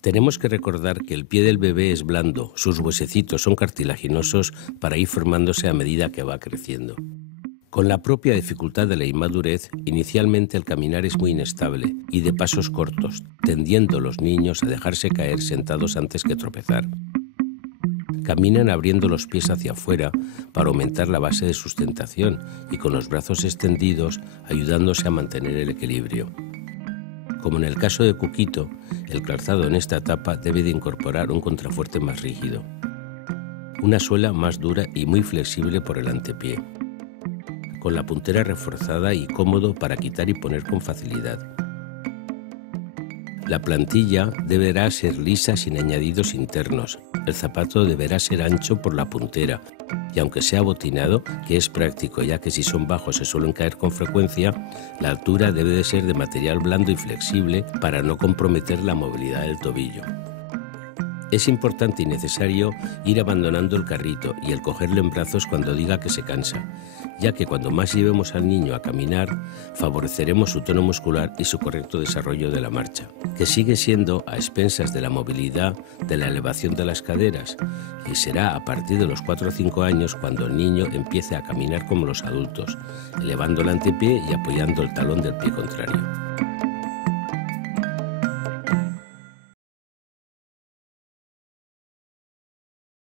Tenemos que recordar que el pie del bebé es blando, sus huesecitos son cartilaginosos para ir formándose a medida que va creciendo. Con la propia dificultad de la inmadurez, inicialmente el caminar es muy inestable y de pasos cortos, tendiendo los niños a dejarse caer sentados antes que tropezar. Caminan abriendo los pies hacia afuera para aumentar la base de sustentación y con los brazos extendidos ayudándose a mantener el equilibrio. Como en el caso de Cuquito, el calzado en esta etapa debe de incorporar un contrafuerte más rígido, una suela más dura y muy flexible por el antepié, con la puntera reforzada y cómodo para quitar y poner con facilidad. La plantilla deberá ser lisa sin añadidos internos. El zapato deberá ser ancho por la puntera y aunque sea botinado, que es práctico ya que si son bajos se suelen caer con frecuencia, la altura debe de ser de material blando y flexible para no comprometer la movilidad del tobillo. Es importante y necesario ir abandonando el carrito y el cogerlo en brazos cuando diga que se cansa, ya que cuando más llevemos al niño a caminar, favoreceremos su tono muscular y su correcto desarrollo de la marcha, que sigue siendo a expensas de la movilidad, de la elevación de las caderas, y será a partir de los 4 o 5 años cuando el niño empiece a caminar como los adultos, elevando el antepié y apoyando el talón del pie contrario.